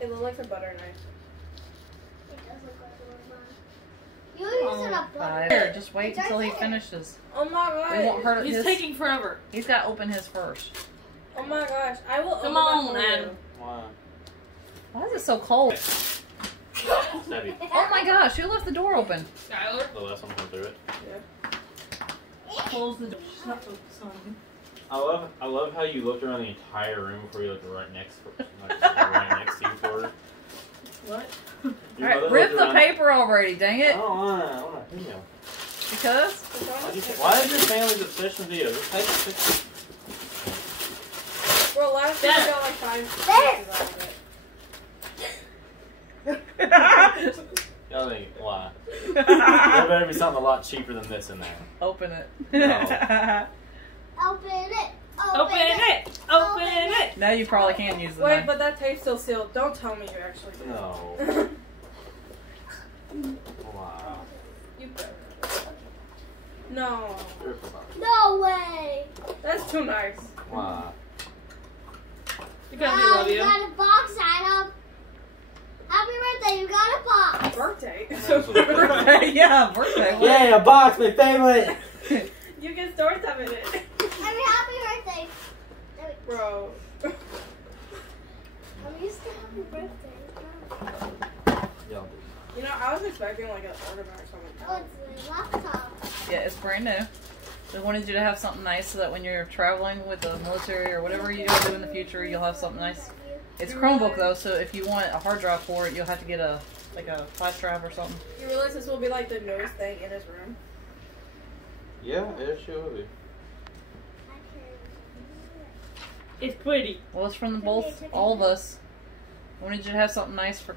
It looks like a butter knife. It does look like a butter. You're using a butter. Here, just wait until he finishes. Oh my gosh. We won't hurt He's his. taking forever. He's got to open his first. Oh my gosh. I will Come open on, that for you. Adam. Why? Why is it so cold? Heavy. Oh my gosh, who left the door open? Skylar, The last one come through it. Yeah. close the door. She's not focused on you. I love how you looked around the entire room before you looked right next right next to you for her. What? Alright, rip the paper already, dang I it. don't want to. Because? Why is your family's obsession with you? Just take a picture. Well, last time I got like 5 pieces out of it. Y'all think, why? There better be something a lot cheaper than this in there. Open it. No. Open it. Open it! Open it! Now you probably can use the Wait, knife. but that tape's still sealed. Don't tell me you actually did. No. Wow. You better. No. No way. That's too nice. Wow. You got me, Wow, love you you. got a box, Adam. Happy birthday, you got a box. Birthday. Birthday, yeah, birthday. Yay, a box, my favorite! You can store some in it. I mean, happy birthday. Bro. I'm used to happy birthday. Y'all You know, I was expecting like an ornament or something. Oh, it's a laptop. Yeah, it's brand new. We wanted you to have something nice so that when you're traveling with the military or whatever you do in the future, you'll have something nice. It's Chromebook though, so if you want a hard drive for it, you'll have to get a flash drive or something. You realize this will be like the newest thing in his room? Yeah, it sure will be. It's pretty. Well, it's from both all of us. We wanted you to have something nice for